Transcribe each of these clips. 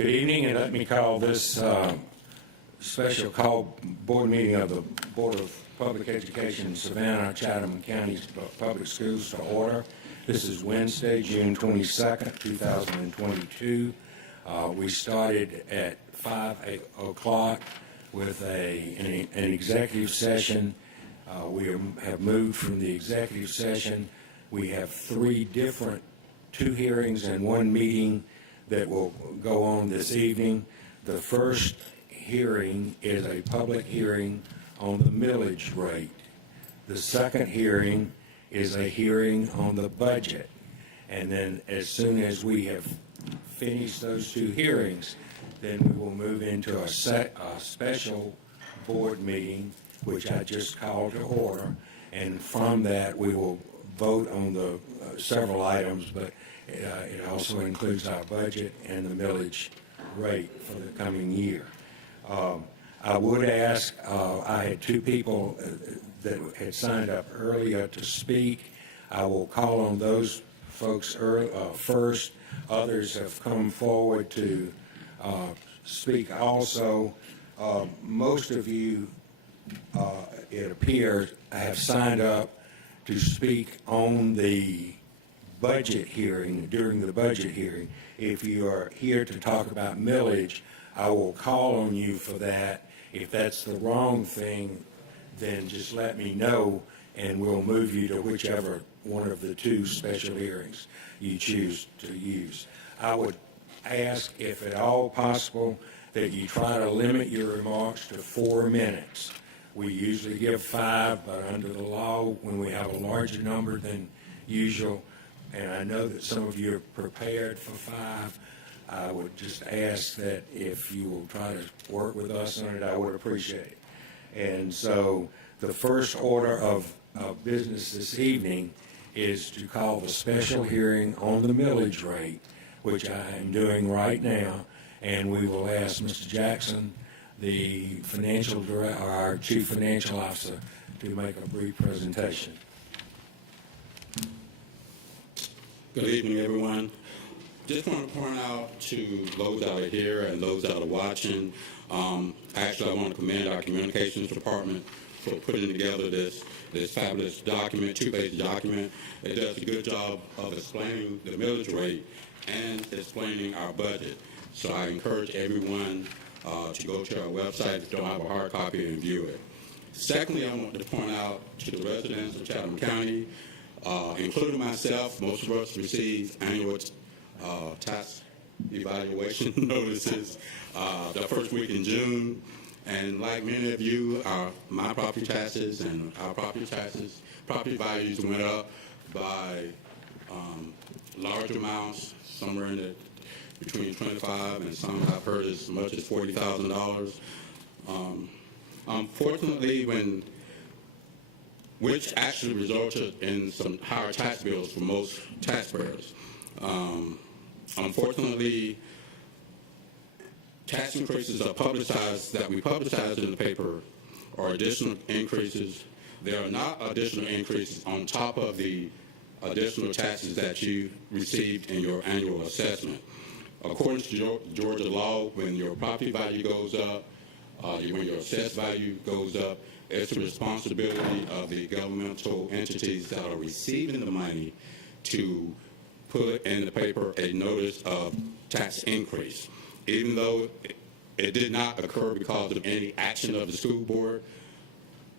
Good evening, and let me call this special call board meeting of the Board of Public Education, Savannah, Chatham County Public Schools to order. This is Wednesday, June 22nd, 2022. We started at 5 o'clock with an executive session. We have moved from the executive session. We have two hearings and one meeting that will go on this evening. The first hearing is a public hearing on the millage rate. The second hearing is a hearing on the budget. And then as soon as we have finished those two hearings, then we will move into a special board meeting, which I just called to order. And from that, we will vote on the several items, but it also includes our budget and the millage rate for the coming year. I would ask, I had two people that had signed up earlier to speak. I will call on those folks first. Others have come forward to speak also. Most of you, it appears, have signed up to speak on the budget hearing, during the budget hearing. If you are here to talk about millage, I will call on you for that. If that's the wrong thing, then just let me know and we'll move you to whichever one of the two special hearings you choose to use. I would ask, if at all possible, that you try to limit your remarks to 4 minutes. We usually give 5, but under the law, when we have a larger number than usual, and I know that some of you are prepared for 5, I would just ask that if you will try to work with us on it, I would appreciate it. And so the first order of business this evening is to call the special hearing on the millage rate, which I am doing right now, and we will ask Mr. Jackson, the financial director, our chief financial officer, to make a brief presentation. Good evening, everyone. Just want to point out to those that are here and those that are watching, actually I want to commend our communications department for putting together this fabulous document, 2-page document. It does a good job of explaining the millage rate and explaining our budget. So I encourage everyone to go to our website if you don't have a hard copy and view it. Secondly, I want to point out to the residents of Chatham County, including myself, most of us receive annual tax evaluation notices the first week in June. And like many of you, my property taxes and our property values went up by large amounts, somewhere in the between $25,000 and some I've heard as much as $40,000. Unfortunately, which actually resulted in some higher tax bills for most taxpayers. Unfortunately, tax increases are publicized, that we publicize in the paper, are additional increases. There are not additional increases on top of the additional taxes that you received in your annual assessment. According to Georgia law, when your property value goes up, when your assessed value goes up, it's the responsibility of the governmental entities that are receiving the money to put in the paper a notice of tax increase. Even though it did not occur because of any action of the school board,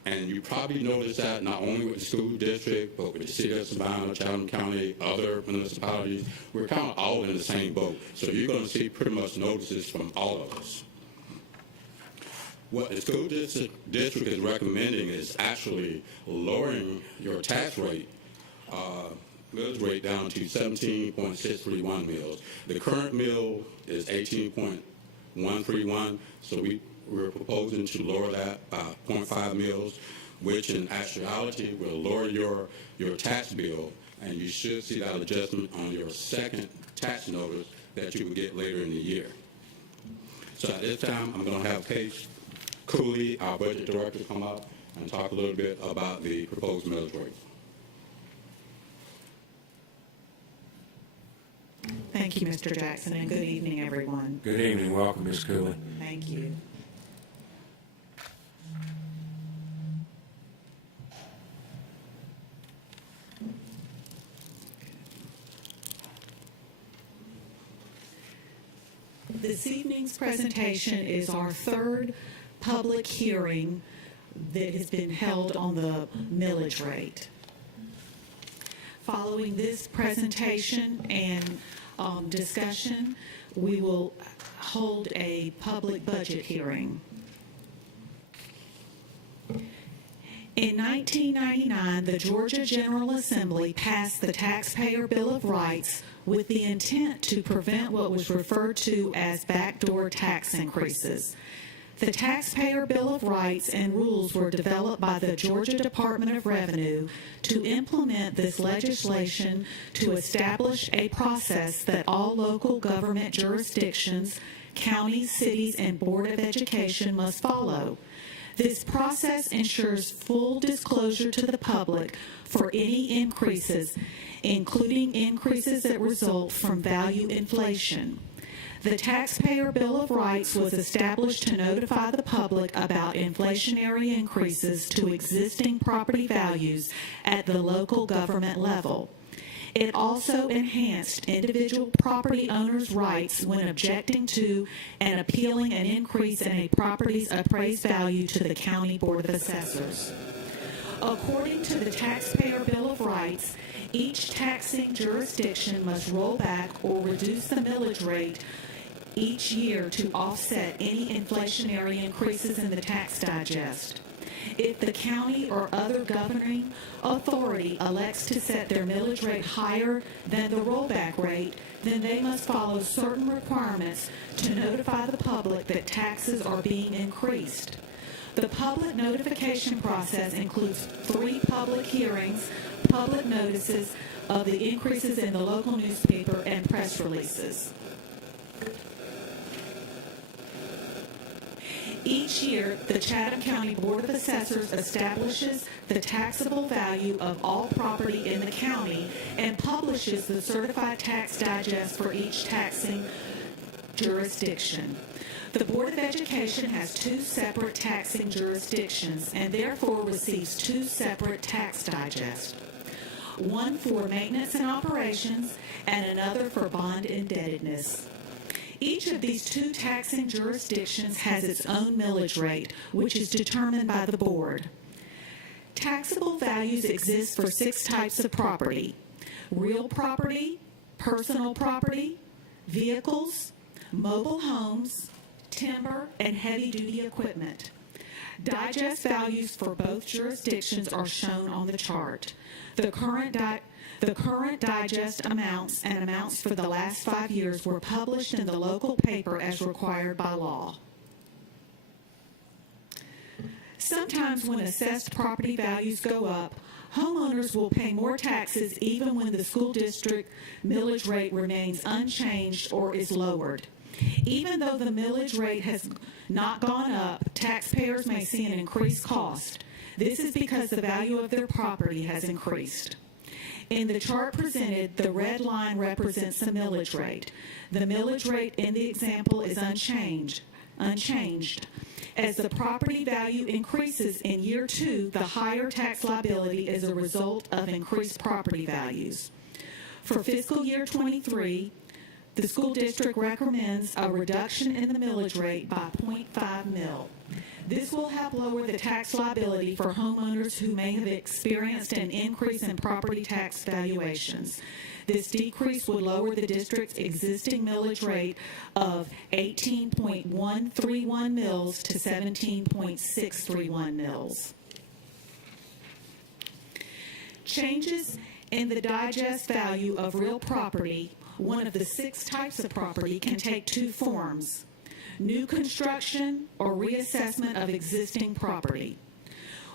and you probably noticed that not only with the school district, but with the city of Savannah, Chatham County, other municipalities, we're kind of all in the same boat. So you're going to see pretty much notices from all of us. What the school district is recommending is actually lowering your tax rate, millage rate down to 17.631 mills. The current mill is 18.131, so we're proposing to lower that by 0.5 mills, which in actuality will lower your tax bill, and you should see that adjustment on your second tax notice that you will get later in the year. So at this time, I'm going to have Paige Cooley, our budget director, come up and talk a little bit about the proposed millage rate. Thank Thank you, Mr. Jackson, and good evening, everyone. Good evening. Welcome, Ms. Cooley. Thank you. This evening's presentation is our third public hearing that has been held on the millage rate. Following this presentation and discussion, we will hold a public budget hearing. In 1999, the Georgia General Assembly passed the Taxpayer Bill of Rights with the intent to prevent what was referred to as backdoor tax increases. The Taxpayer Bill of Rights and rules were developed by the Georgia Department of Revenue to implement this legislation to establish a process that all local government jurisdictions, counties, cities, and Board of Education must follow. This process ensures full disclosure to the public for any increases, including increases that result from value inflation. The Taxpayer Bill of Rights was established to notify the public about inflationary increases to existing property values at the local government level. It also enhanced individual property owners' rights when objecting to and appealing an increase in a property's appraised value to the County Board of Assessors. According to the Taxpayer Bill of Rights, each taxing jurisdiction must roll back or reduce the millage rate each year to offset any inflationary increases in the tax digest. If the county or other governing authority elects to set their millage rate higher than the rollback rate, then they must follow certain requirements to notify the public that taxes are being increased. The public notification process includes 3 public hearings, public notices of the increases in the local newspaper, and press releases. Each year, the Chatham County Board of Assessors establishes the taxable value of all property in the county and publishes the certified tax digest for each taxing jurisdiction. The Board of Education has 2 separate taxing jurisdictions and therefore receives 2 separate tax digests, one for maintenance and operations and another for bond indebtedness. Each of these 2 taxing jurisdictions has its own millage rate, which is determined by the board. Taxable values exist for 6 types of property: real property, personal property, vehicles, mobile homes, timber, and heavy-duty equipment. Digest values for both jurisdictions are shown on the chart. The current digest amounts and amounts for the last 5 years were published in the local paper as required by law. Sometimes when assessed property values go up, homeowners will pay more taxes even when the school district millage rate remains unchanged or is lowered. Even though the millage rate has not gone up, taxpayers may see an increased cost. This is because the value of their property has increased. In the chart presented, the red line represents the millage rate. The millage rate in the example is unchanged. As the property value increases in year 2, the higher tax liability is a result of increased property values. For fiscal year 23, the school district recommends a reduction in the millage rate by 0.5 mil. This will help lower the tax liability for homeowners who may have experienced an increase in property tax valuations. This decrease would lower the district's existing millage rate of 18.131 mils to 17.631 mils. Changes in the digest value of real property, one of the 6 types of property, can take 2 forms: new construction or reassessment of existing property.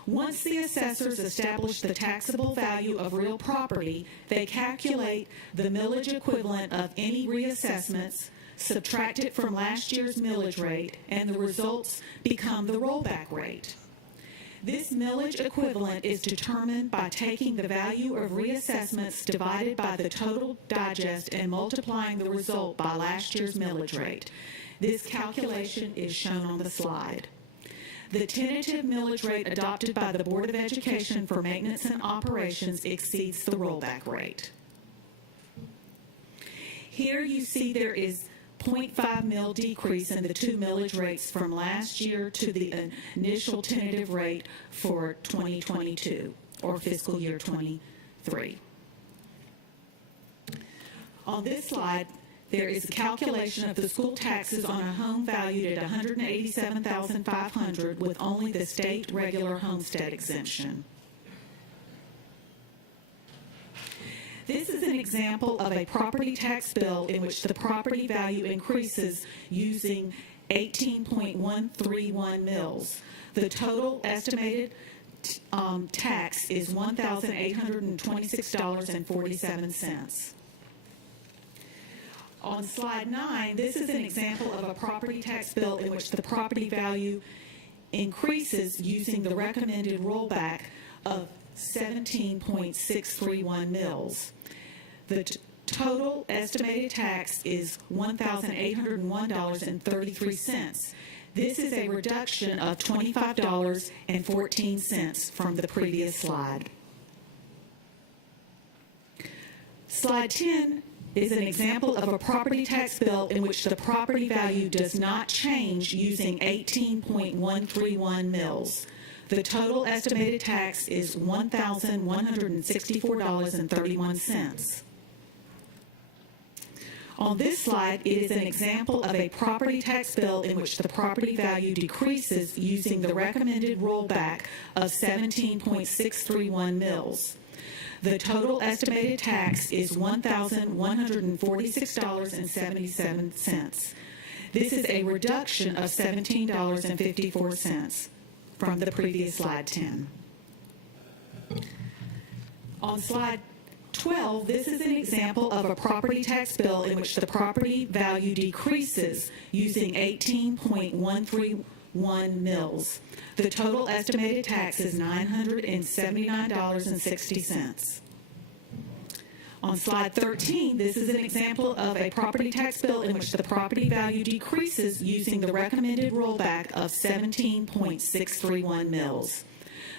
Once the assessors establish the taxable value of real property, they calculate the millage equivalent of any reassessments, subtract it from last year's millage rate, and the results become the rollback rate. This millage equivalent is determined by taking the value of reassessments divided by the total digest and multiplying the result by last year's millage rate. This calculation is shown on the slide. The tentative millage rate adopted by the Board of Education for maintenance and operations exceeds the rollback rate. Here you see there is 0.5 mil decrease in the two millage rates from last year to the initial tentative rate for 2022 or fiscal year 23. On this slide, there is a calculation of the school taxes on a home valued at $187,500 with only the state regular homestead exemption. This is an example of a property tax bill in which the property value increases using 18.131 mils. The total estimated tax is $1,826.47. On slide 9, this is an example of a property tax bill in which the property value increases using the recommended rollback of 17.631 mils. The total estimated tax is $1,801.33. This is a reduction of $25.14 from the previous slide. Slide 10 is an example of a property tax bill in which the property value does not change using 18.131 mils. The total estimated tax is $1,164.31. On this slide, it is an example of a property tax bill in which the property value decreases using the recommended rollback of 17.631 mils. The total estimated tax is $1,146.77. This is a reduction of $17.54 from the previous slide 10. On slide 12, this is an example of a property tax bill in which the property value decreases using 18.131 mils. The total estimated tax is $979.60. On slide 13, this is an example of a property tax bill in which the property value decreases using the recommended rollback of 17.631 mils.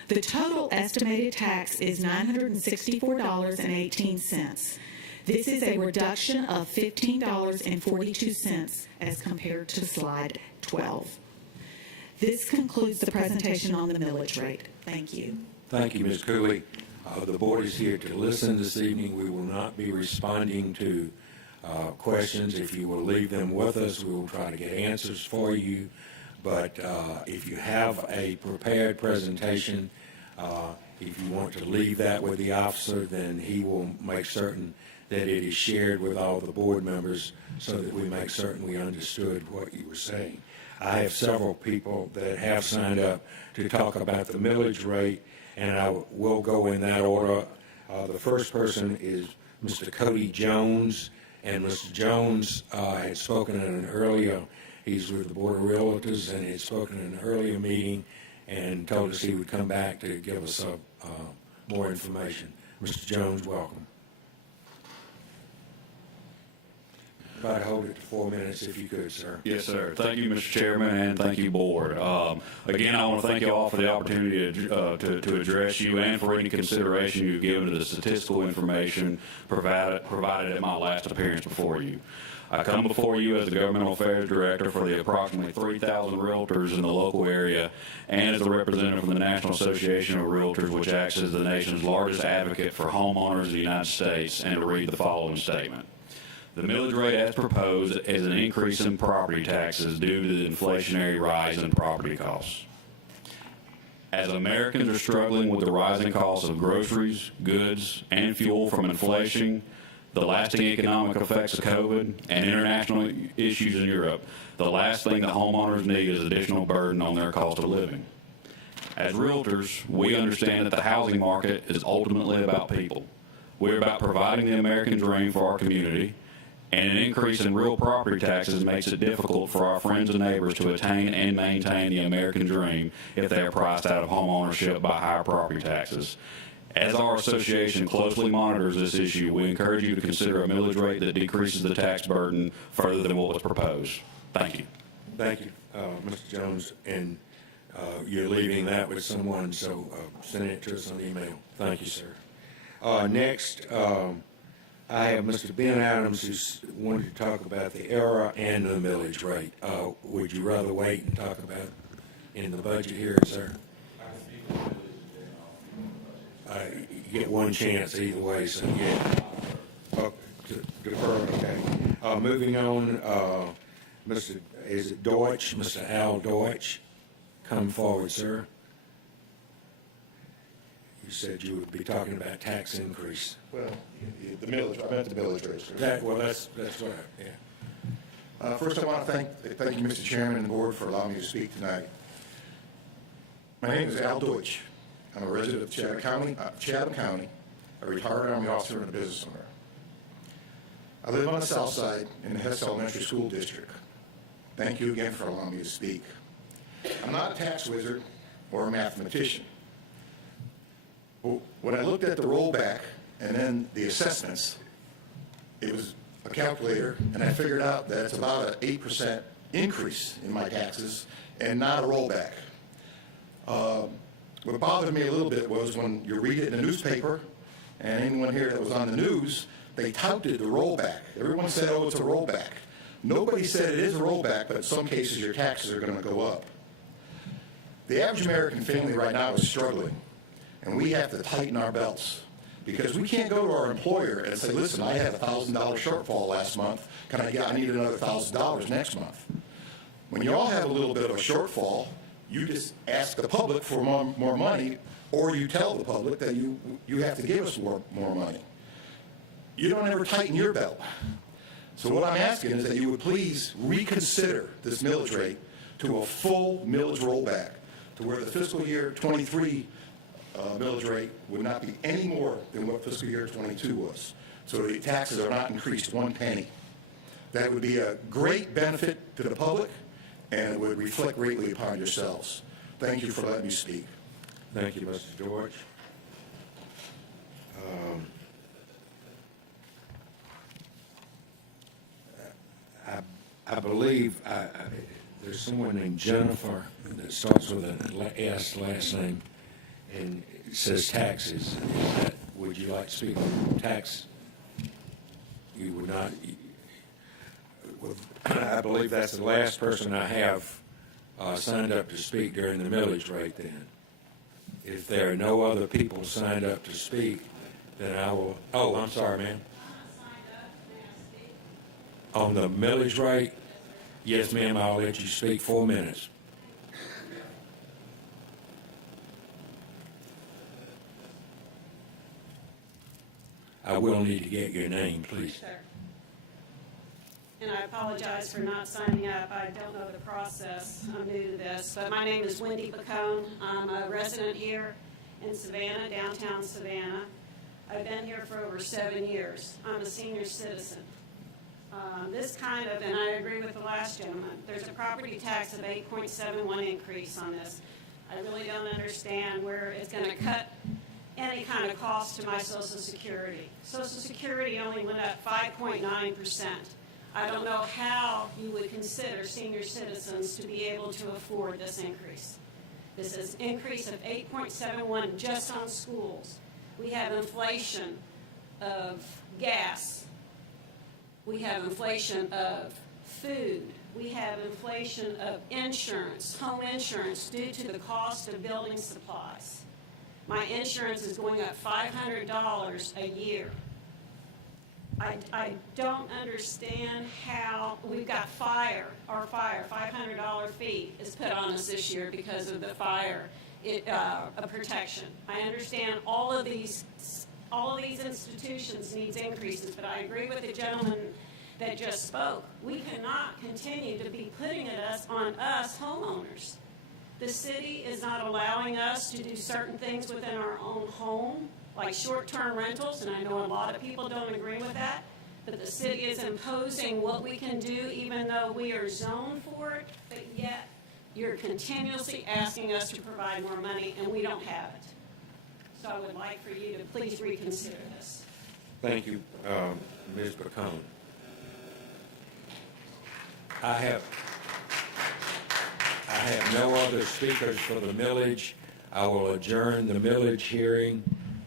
The total estimated tax is $964.18. This is a reduction of $15.42 as compared to slide 12. This concludes the presentation on the millage rate. Thank you. Thank you, Ms. Cooley. The board is here to listen this evening. We will not be responding to questions. If you will leave them with us, we will try to get answers for you. But if you have a prepared presentation, if you want to leave that with the officer, then he will make certain that it is shared with all the board members so that we make certain we understood what you were saying. I have several people that have signed up to talk about the millage rate, and I will go in that order. The first person is Mr. Cody Jones, and Mr. Jones had spoken in an earlier, he's with the Board of Realtors, and he had spoken in an earlier meeting and told us he would come back to give us more information. Mr. Jones, welcome. Try to hold it to 4 minutes if you could, sir. Yes, sir. Thank you, Mr. Chairman, and thank you, Board. Again, I want to thank you all for the opportunity to address you and for any consideration you've given to the statistical information provided at my last appearance before you. I come before you as the Governmental Affairs Director for the approximately 3,000 realtors in the local area and as a representative from the National Association of Realtors, which acts as the nation's largest advocate for homeowners in the United States, and to read the following statement. The millage rate as proposed is an increase in property taxes due to the inflationary rise in property costs. As Americans are struggling with the rising costs of groceries, goods, and fuel from inflation, the lasting economic effects of COVID, and international issues in Europe, the last thing that homeowners need is additional burden on their cost of living. As realtors, we understand that the housing market is ultimately about people. We're about providing the American dream for our community, and an increase in real property taxes makes it difficult for our friends and neighbors to attain and maintain the American dream if they are priced out of home ownership by higher property taxes. As our association closely monitors this issue, we encourage you to consider a millage rate that decreases the tax burden further than what was proposed. Thank you. Thank you, Mr. Jones, and you're leaving that with someone, so send it to us on email. Thank you, sir. Next, I have Mr. Ben Adams, who's wanted to talk about the error and the millage rate. Would you rather wait and talk about it in the budget here, sir? You get one chance either way, so yeah. Defer, okay. Moving on, is it Deutsch, Mr. Al Deutsch? Come forward, sir. You said you would be talking about tax increase. Well, the millage, I meant the millage rate, sir. Well, that's right, yeah. First, I want to thank you, Mr. Chairman and the board, for allowing me to speak tonight. My name is Al Deutsch. I'm a resident of Chatham County, a retired Army officer and a business owner. I live on the south side in the Hess Elementary School District. Thank you again for allowing me to speak. I'm not a tax wizard or a mathematician. When I looked at the rollback and then the assessments, it was a calculator, and I figured out that it's about an 8% increase in my taxes and not a rollback. What bothered me a little bit was when you read it in the newspaper, and anyone here that was on the news, they touted the rollback. Everyone said, oh, it's a rollback. Nobody said it is a rollback, but in some cases your taxes are going to go up. The average American family right now is struggling, and we have to tighten our belts, because we can't go to our employer and say, listen, I had a $1,000 shortfall last month. I need another $1,000 next month. When you all have a little bit of a shortfall, you just ask the public for more money, or you tell the public that you have to give us more money. You don't ever tighten your belt. So what I'm asking is that you would please reconsider this millage rate to a full millage rollback, to where the fiscal year 23 millage rate would not be any more than what fiscal year 22 was. So the taxes are not increased 1 penny. That would be a great benefit to the public, and it would reflect greatly upon yourselves. Thank you for letting me speak. Thank you, Mr. George. I believe there's someone named Jennifer that starts with an S last name, and it says taxes. Would you like to speak on tax? You would not. I believe that's the last person I have signed up to speak during the millage rate then. If there are no other people signed up to speak, then I will. Oh, I'm sorry, ma'am. On the millage rate? Yes, ma'am, I'll let you speak 4 minutes. I will need to get your name, please. Sure. And I apologize for not signing up. I don't know the process. I'm new to this. But my name is Wendy Pacone. I'm a resident here in Savannah, downtown Savannah. I've been here for over 7 years. I'm a senior citizen. And I agree with the last gentleman, there's a property tax of 8.71 increase on this. I really don't understand where it's going to cut any kind of cost to my Social Security. Social Security only went up 5.9%. I don't know how you would consider senior citizens to be able to afford this increase. This is an increase of 8.71 just on schools. We have inflation of gas. We have inflation of food. We have inflation of insurance, home insurance, due to the cost of building supplies. My insurance is going up $500 a year. I don't understand how we've got our $500 fee is put on us this year because of the fire protection. I understand all of these institutions needs increases, but I agree with the gentleman that just spoke. We cannot continue to be putting it on us homeowners. The city is not allowing us to do certain things within our own home, like short-term rentals, and I know a lot of people don't agree with that, that the city is imposing what we can do even though we are zoned for it, but yet you're continuously asking us to provide more money and we don't have it. So I would like for you to please reconsider this. Thank you, Ms. Bacone. I have no other speakers for the millage. I will adjourn the millage hearing,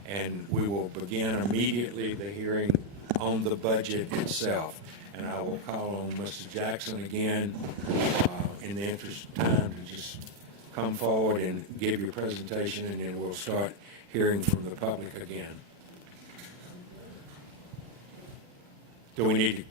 and we will begin immediately the hearing on the budget itself. And I will call on Mr. Jackson again, in the interest of time, to just come forward and give your presentation, and then we'll start hearing from the public again. Do we need to